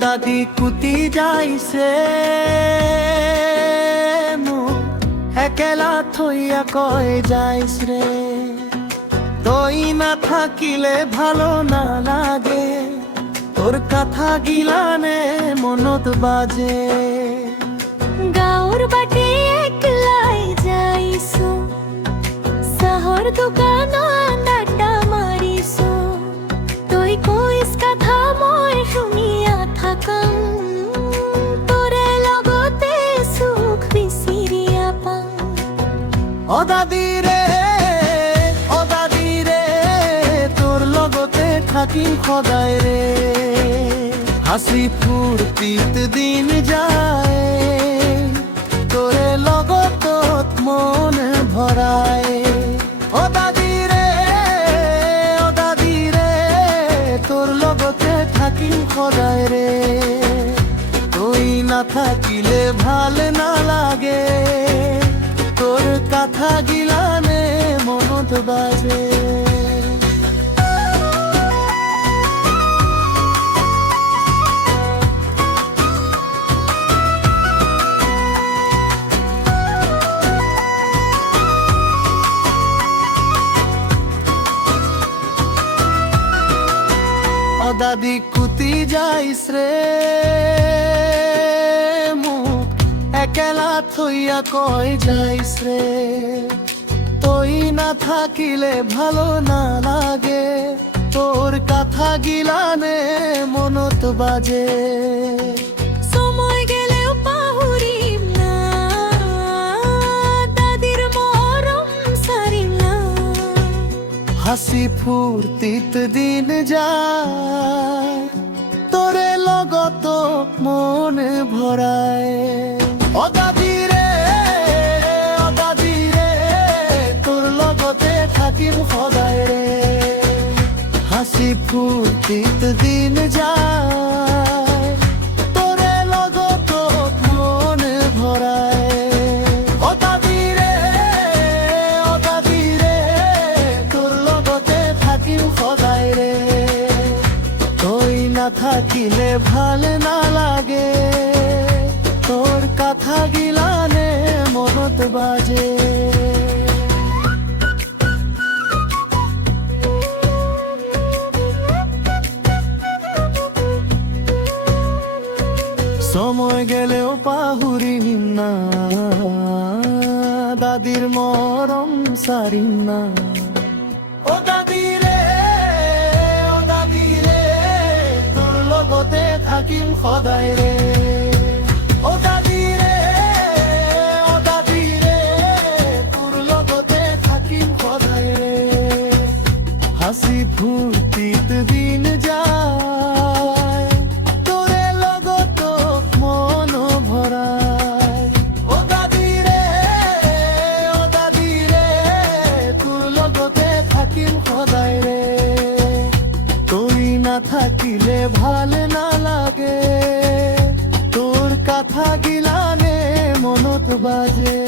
দাদি কুতি যাইছে মোক একেলা থইয়া কয় যাইস রে, তুই না থাকিলে ভালো না লাগে, তোর কথা গিলানে মনত বাজে। গাঁওর বাটে একলাই যাইছো, শহর দোকান আড্ডা মারিছো, তুই কইস কথা মই শুনিয়া থাকাম, তোরে লগতে সুখ বিচিরিয়া পাম। ও দাদি রে, ও দাদি রে, তোর লগতে থাকি সদায় রে, হাসি ফুর্তিত দিন যায়, তোরে লগত মন ভরায়। ও দাদি রে, ও দাদি রে, তোর লগতে থাকি সদায় রে, তুই না থাকিলে ভাল না লাগে, তোর কথা গিলানে মনত বাজে। দাদি কুতি যাইস রে মোক একেলা থইয়া কয় যাইস রে, তুই না থাকিলে ভালো না লাগে, তোর কথা গিলানে মনত বাজে। সময় গেলেও পাহুরিম না, দাদির মরম সারিম না, হাসি ফুর্তিত দিন যায়, তোরে লগত মনে ভরায়। ও দাদি রে, ও দাদি রে, তোর লগতে থাকিম সদায় রে, হাসি ফুর্তিত দিন যায়, তোরে লগত মনে ভরায়। ও দাদি রে, ও দাদি রে, তোর লগতে থাকিম সদায় রে, তুই না থাকিলে ভাল না লাগে, তোর কথা গিলানে মনত বাজে। সময় গেলেও পাহুরিম না, দাদির মরম সারিম না। ও দাদি রে, ও দাদি রে, তোর লগতে থাকিম সদায় রে, ও দাদি রে, ও দাদি রে, তোর লগতে থাকিম সদায় রে, হাসি ফুর্তিত দিন যায়, তোরে লগত মন ভরায়। ও দাদি রে, ও দাদি রে, তোর লগতে থাকিম সদায় রে, তুই না থাকিলে ভাল না লাগে, তোর কথা গিলানে মনত বাজে।